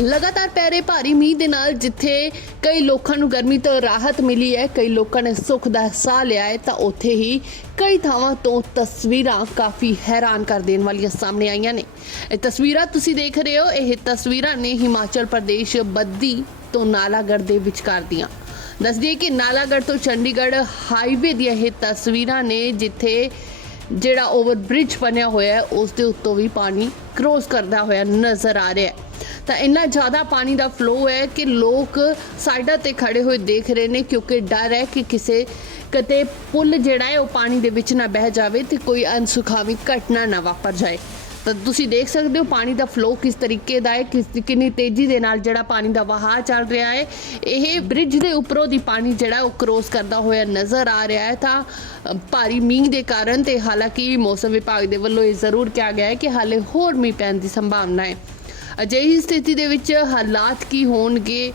ਲਗਾਤਾਰ ਪੈ ਰਹੇ ਭਾਰੀ ਮੀਂਹ ਦੇ ਨਾਲ ਜਿੱਥੇ ਕਈ ਲੋਕਾਂ ਨੂੰ ਗਰਮੀ ਤੋਂ ਰਾਹਤ ਮਿਲੀ ਹੈ, ਕਈ ਲੋਕਾਂ ਨੇ ਸੁੱਖ ਦਾ ਸਾਹ ਲਿਆ ਹੈ, ਤਾਂ ਉੱਥੇ ਹੀ ਕਈ ਥਾਵਾਂ ਤੋਂ ਤਸਵੀਰਾਂ ਕਾਫੀ ਹੈਰਾਨ ਕਰ ਦੇਣ ਵਾਲੀਆਂ ਸਾਹਮਣੇ ਆਈਆਂ ਨੇ। ਇਹ ਤਸਵੀਰਾਂ ਤੁਸੀਂ ਦੇਖ ਰਹੇ ਹੋ, ਇਹ ਤਸਵੀਰਾਂ ਨੇ ਹਿਮਾਚਲ ਪ੍ਰਦੇਸ਼ ਬੱਦੀ ਤੋਂ ਨਾਲਾਗੜ੍ਹ ਦੇ ਵਿਚਕਾਰ ਦੀਆਂ। ਦੱਸ ਦਈਏ ਕਿ ਨਾਲਾਗੜ੍ਹ ਤੋਂ ਚੰਡੀਗੜ੍ਹ ਹਾਈਵੇ ਦੀਆਂ ਇਹ ਤਸਵੀਰਾਂ ਨੇ, ਜਿੱਥੇ ਜਿਹੜਾ ਓਵਰ ਬ੍ਰਿਜ ਬਣਿਆ ਹੋਇਆ ਹੈ, ਉਸ ਦੇ ਉੱਤੋਂ ਵੀ ਪਾਣੀ ਕ੍ਰੋਸ ਕਰਦਾ ਹੋਇਆ ਨਜ਼ਰ ਆ ਰਿਹਾ ਹੈ। ਤਾਂ ਇੰਨਾ ਜ਼ਿਆਦਾ ਪਾਣੀ ਦਾ ਫਲੋ ਹੈ ਕਿ ਲੋਕ ਸਾਈਡਾਂ ਤੇ ਖੜੇ ਹੋਏ ਦੇਖ ਰਹੇ ਨੇ, ਕਿਉਂਕਿ ਡਰ ਹੈ ਕਿ ਕਿਸੇ ਕਤੇ ਪੁਲ ਜਿਹੜਾ ਹੈ, ਉਹ ਪਾਣੀ ਦੇ ਵਿੱਚ ਨਾ ਬਹਿ ਜਾਵੇ ਤੇ ਕੋਈ ਅਨਸੁਖਾਵੀ ਘਟਨਾ ਨਾ ਵਾਪਰ ਜਾਏ। ਤਾਂ ਤੁਸੀਂ ਦੇਖ ਸਕਦੇ ਹੋ ਪਾਣੀ ਦਾ ਫਲੋ ਕਿਸ ਤਰੀਕੇ ਦਾ ਹੈ, ਕਿਸ ਕਿੰਨੀ ਤੇਜ਼ੀ ਦੇ ਨਾਲ ਜਿਹੜਾ ਪਾਣੀ ਦਾ ਵਹਾਅ ਚੱਲ ਰਿਹਾ ਹੈ। ਇਹ ਬ੍ਰਿਜ ਦੇ ਉੱਪਰੋਂ ਦੀ ਪਾਣੀ ਜਿਹੜਾ ਉਹ ਕ੍ਰੋਸ ਕਰਦਾ ਹੋਇਆ ਨਜ਼ਰ ਆ ਰਿਹਾ ਹੈ। ਤਾਂ ਭਾਰੀ ਮੀਂਹ ਦੇ ਕਾਰਨ ਤੇ ਹਾਲਾਂਕਿ ਮੌਸਮ ਵਿਭਾਗ ਦੇ ਵੱਲੋਂ ਇਹ ਜ਼ਰੂਰ ਕਿਹਾ ਗਿਆ ਹੈ ਕਿ ਹਾਲੇ ਹੋਰ ਮੀਂਹ ਪੈਣ ਦੀ ਸੰਭਾਵਨਾ ਹੈ। ਅਜਿਹੀ ਸਥਿਤੀ ਦੇ ਵਿੱਚ ਹਾਲਾਤ ਕੀ ਹੋਣਗੇ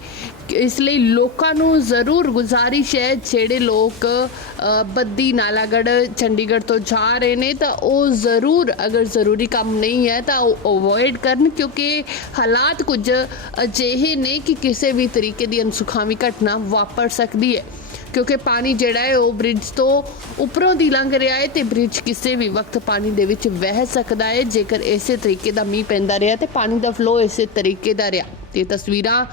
ਇਸ ਲਈ ਲੋਕਾਂ ਨੂੰ ਜ਼ਰੂਰ ਗੁਜ਼ਾਰਿਸ਼ ਹੈ, ਜਿਹੜੇ ਲੋਕ ਬੱਦੀ ਨਾਲਾਗੜ੍ਹ, ਚੰਡੀਗੜ੍ਹ ਤੋਂ ਜਾ ਰਹੇ ਨੇ, ਤਾਂ ਉਹ ਜ਼ਰੂਰ, ਅਗਰ ਜ਼ਰੂਰੀ ਕੰਮ ਨਹੀਂ ਹੈ, ਤਾਂ ਉਹ ਅਵੋਇਡ ਕਰਨ, ਕਿਉਂਕਿ ਹਾਲਾਤ ਕੁਝ ਅਜਿਹੇ ਨੇ ਕਿ ਕਿਸੇ ਵੀ ਤਰੀਕੇ ਦੀ ਅਨਸੁਖਾਵੀ ਘਟਨਾ ਵਾਪਰ ਸਕਦੀ ਹੈ। ਕਿਉਂਕਿ ਪਾਣੀ ਜਿਹੜਾ ਹੈ, ਉਹ ਬ੍ਰਿਜ ਤੋਂ ਉੱਪਰੋਂ ਦੀ ਲੰਘ ਰਿਹਾ ਹੈ ਤੇ ਬ੍ਰਿਜ ਕਿਸੇ ਵੀ ਵਕਤ ਪਾਣੀ ਦੇ ਵਿੱਚ ਵਹਿ ਸਕਦਾ ਹੈ, ਜੇਕਰ ਇਸੇ ਤਰੀਕੇ ਦਾ ਮੀਂਹ ਪੈਂਦਾ ਰਿਹਾ ਤੇ ਪਾਣੀ ਦਾ ਫਲੋ ਇਸੇ ਤਰੀਕੇ ਦਾ ਰਿਹਾ। ਤੇ ਤਸਵੀਰਾਂ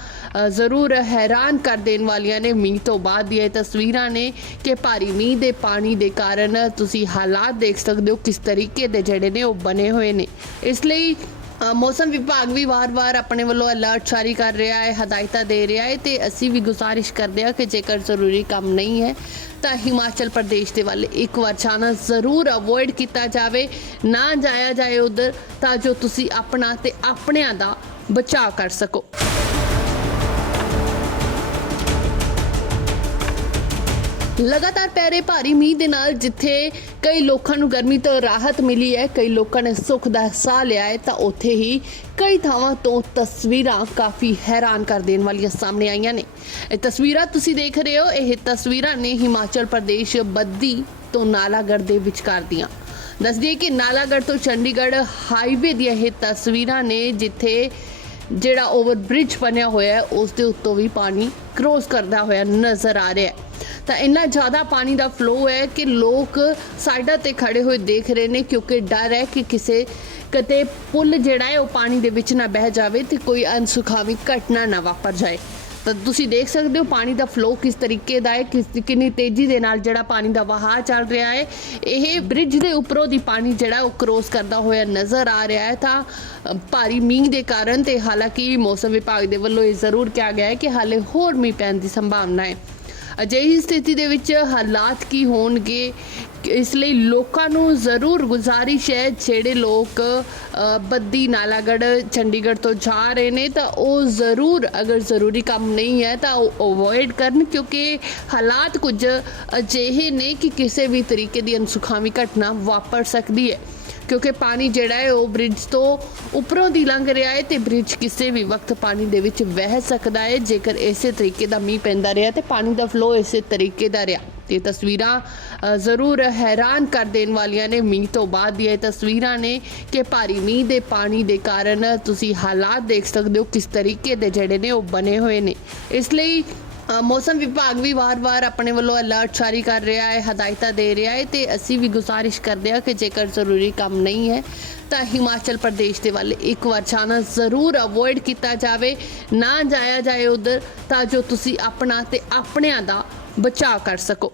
ਜ਼ਰੂਰ ਹੈਰਾਨ ਕਰ ਦੇਣ ਵਾਲੀਆਂ ਨੇ। ਮੀਂਹ ਤੋਂ ਬਾਅਦ ਦੀਆਂ ਇਹ ਤਸਵੀਰਾਂ ਨੇ ਕਿ ਭਾਰੀ ਮੀਂਹ ਦੇ ਪਾਣੀ ਦੇ ਕਾਰਨ ਤੁਸੀਂ ਹਾਲਾਤ ਦੇਖ ਸਕਦੇ ਹੋ ਕਿਸ ਤਰੀਕੇ ਦੇ ਜਿਹੜੇ ਨੇ ਉਹ ਬਣੇ ਹੋਏ ਨੇ। ਇਸ ਲਈ ਮੌਸਮ ਵਿਭਾਗ ਵੀ ਵਾਰ-ਵਾਰ ਆਪਣੇ ਵੱਲੋਂ ਅਲਰਟ ਜਾਰੀ ਕਰ ਰਿਹਾ ਹੈ, ਹਦਾਇਤਾਂ ਦੇ ਰਿਹਾ ਹੈ ਤੇ ਅਸੀਂ ਵੀ ਗੁਜ਼ਾਰਿਸ਼ ਕਰਦੇ ਹਾਂ ਕਿ ਜੇਕਰ ਜ਼ਰੂਰੀ ਕੰਮ ਨਹੀਂ ਹੈ, ਤਾਂ ਹਿਮਾਚਲ ਪ੍ਰਦੇਸ਼ ਦੇ ਵੱਲ ਇੱਕ ਵਾਰ ਜਾਣਾ ਜ਼ਰੂਰ ਅਵੋਇਡ ਕੀਤਾ ਜਾਵੇ। ਨਾ ਜਾਇਆ ਜਾਏ ਉਧਰ, ਤਾਂ ਜੋ ਤੁਸੀਂ ਆਪਣਾ ਤੇ ਆਪਣਿਆਂ ਦਾ ਬਚਾਅ ਕਰ ਸਕੋ। ਲਗਾਤਾਰ ਪੈ ਰਹੇ ਭਾਰੀ ਮੀਂਹ ਦੇ ਨਾਲ ਜਿੱਥੇ ਕਈ ਲੋਕਾਂ ਨੂੰ ਗਰਮੀ ਤੋਂ ਰਾਹਤ ਮਿਲੀ ਹੈ, ਕਈ ਲੋਕਾਂ ਨੇ ਸੁੱਖ ਦਾ ਸਾਹ ਲਿਆ ਹੈ, ਤਾਂ ਉੱਥੇ ਹੀ ਕਈ ਥਾਵਾਂ ਤੋਂ ਤਸਵੀਰਾਂ ਕਾਫੀ ਹੈਰਾਨ ਕਰ ਦੇਣ ਵਾਲੀਆਂ ਸਾਹਮਣੇ ਆਈਆਂ ਨੇ। ਇਹ ਤਸਵੀਰਾਂ ਤੁਸੀਂ ਦੇਖ ਰਹੇ ਹੋ, ਇਹ ਤਸਵੀਰਾਂ ਨੇ ਹਿਮਾਚਲ ਪ੍ਰਦੇਸ਼ ਬੱਦੀ ਤੋਂ ਨਾਲਾਗੜ੍ਹ ਦੇ ਵਿਚਕਾਰ ਦੀਆਂ। ਦੱਸ ਦਈਏ ਕਿ ਨਾਲਾਗੜ੍ਹ ਤੋਂ ਚੰਡੀਗੜ੍ਹ ਹਾਈਵੇ ਦੀਆਂ ਇਹ ਤਸਵੀਰਾਂ ਨੇ, ਜਿੱਥੇ ਜਿਹੜਾ ਓਵਰ ਬ੍ਰਿਜ ਬਣਿਆ ਹੋਇਆ ਹੈ, ਉਸ ਦੇ ਉੱਤੋਂ ਵੀ ਪਾਣੀ ਕ੍ਰੋਸ ਕਰਦਾ ਹੋਇਆ ਨਜ਼ਰ ਆ ਰਿਹਾ ਹੈ। ਤਾਂ ਇੰਨਾ ਜ਼ਿਆਦਾ ਪਾਣੀ ਦਾ ਫਲੋ ਹੈ ਕਿ ਲੋਕ ਸਾਈਡਾਂ ਤੇ ਖੜੇ ਹੋਏ ਦੇਖ ਰਹੇ ਨੇ ਕਿਉਂਕਿ ਡਰ ਹੈ ਕਿ ਕਿਸੇ ਕਤੇ ਪੁਲ ਜਿਹੜਾ ਹੈ, ਉਹ ਪਾਣੀ ਦੇ ਵਿੱਚ ਨਾ ਬਹਿ ਜਾਵੇ ਤੇ ਕੋਈ ਅਨਸੁਖਾਵੀ ਘਟਨਾ ਨਾ ਵਾਪਰ ਜਾਏ। ਤਾਂ ਤੁਸੀਂ ਦੇਖ ਸਕਦੇ ਹੋ ਪਾਣੀ ਦਾ ਫਲੋ ਕਿਸ ਤਰੀਕੇ ਦਾ ਹੈ, ਕਿਸ ਕਿੰਨੀ ਤੇਜ਼ੀ ਦੇ ਨਾਲ ਜਿਹੜਾ ਪਾਣੀ ਦਾ ਵਹਾਅ ਚੱਲ ਰਿਹਾ ਹੈ। ਇਹ ਬ੍ਰਿਜ ਦੇ ਉੱਪਰੋਂ ਦੀ ਪਾਣੀ ਜਿਹੜਾ ਉਹ ਕ੍ਰੋਸ ਕਰਦਾ ਹੋਇਆ ਨਜ਼ਰ ਆ ਰਿਹਾ ਹੈ। ਤਾਂ ਭਾਰੀ ਮੀਂਹ ਦੇ ਕਾਰਨ ਤੇ ਹਾਲਾਂਕਿ ਮੌਸਮ ਵਿਭਾਗ ਦੇ ਵੱਲੋਂ ਇਹ ਜ਼ਰੂਰ ਕਿਹਾ ਗਿਆ ਹੈ ਕਿ ਹਾਲੇ ਹੋਰ ਮੀਂਹ ਪੈਣ ਦੀ ਸੰਭਾਵਨਾ ਹੈ। ਅਜਿਹੀ ਸਥਿਤੀ ਦੇ ਵਿੱਚ ਹਾਲਾਤ ਕੀ ਹੋਣਗੇ ਇਸ ਲਈ ਲੋਕਾਂ ਨੂੰ ਜ਼ਰੂਰ ਗੁਜ਼ਾਰਿਸ਼ ਹੈ, ਜਿਹੜੇ ਲੋਕ ਬੱਦੀ ਨਾਲਾਗੜ੍ਹ, ਚੰਡੀਗੜ੍ਹ ਤੋਂ ਜਾ ਰਹੇ ਨੇ, ਤਾਂ ਉਹ ਜ਼ਰੂਰ ਅਗਰ ਜ਼ਰੂਰੀ ਕੰਮ ਨਹੀਂ ਹੈ, ਤਾਂ ਉਹ ਅਵੋਇਡ ਕਰਨ, ਕਿਉਂਕਿ ਹਾਲਾਤ ਕੁਝ ਅਜਿਹੇ ਨੇ ਕਿ ਕਿਸੇ ਵੀ ਤਰੀਕੇ ਦੀ ਅਨਸੁਖਾਵੀ ਘਟਨਾ ਵਾਪਰ ਸਕਦੀ ਹੈ। ਕਿਉਂਕਿ ਪਾਣੀ ਜਿਹੜਾ ਹੈ, ਉਹ ਬ੍ਰਿਜ ਤੋਂ ਉੱਪਰੋਂ ਦੀ ਲੰਘ ਰਿਹਾ ਹੈ ਤੇ ਬ੍ਰਿਜ ਕਿਸੇ ਵੀ ਵਕਤ ਪਾਣੀ ਦੇ ਵਿੱਚ ਵਹਿ ਸਕਦਾ ਹੈ, ਜੇਕਰ ਇਸੇ ਤਰੀਕੇ ਦਾ ਮੀਂਹ ਪੈਂਦਾ ਰਿਹਾ ਤੇ ਪਾਣੀ ਦਾ ਫਲੋ ਇਸੇ ਤਰੀਕੇ ਦਾ ਰਿਹਾ। ਤੇ ਤਸਵੀਰਾਂ ਜ਼ਰੂਰ ਹੈਰਾਨ ਕਰ ਦੇਣ ਵਾਲੀਆਂ ਨੇ। ਮੀਂਹ ਤੋਂ ਬਾਅਦ ਦੀਆਂ ਤਸਵੀਰਾਂ ਨੇ ਕਿ ਭਾਰੀ ਮੀਂਹ ਦੇ ਪਾਣੀ ਦੇ ਕਾਰਨ ਤੁਸੀਂ ਹਾਲਾਤ ਦੇਖ ਸਕਦੇ ਹੋ ਕਿਸ ਤਰੀਕੇ ਦੇ ਜਿਹੜੇ ਨੇ ਉਹ ਬਣੇ ਹੋਏ ਨੇ। ਇਸ ਲਈ ਮੌਸਮ ਵਿਭਾਗ ਵੀ ਵਾਰ-ਵਾਰ ਆਪਣੇ ਵੱਲੋਂ ਅਲਰਟ ਜਾਰੀ ਕਰ ਰਿਹਾ ਹੈ, ਹਦਾਇਤਾਂ ਦੇ ਰਿਹਾ ਹੈ ਤੇ ਅਸੀਂ ਵੀ ਗੁਜ਼ਾਰਿਸ਼ ਕਰਦੇ ਹਾਂ ਕਿ ਜੇਕਰ ਜ਼ਰੂਰੀ ਕੰਮ ਨਹੀਂ ਹੈ, ਤਾਂ ਹਿਮਾਚਲ ਪ੍ਰਦੇਸ਼ ਦੇ ਵੱਲ ਇੱਕ ਵਾਰ ਜਾਣਾ ਜ਼ਰੂਰ ਅਵੋਇਡ ਕੀਤਾ ਜਾਵੇ। ਨਾ ਜਾਇਆ ਜਾਏ ਉਧਰ, ਤਾਂ ਜੋ ਤੁਸੀਂ ਆਪਣਾ ਤੇ ਆਪਣਿਆਂ ਦਾ ਬਚਾਅ ਕਰ ਸਕੋ।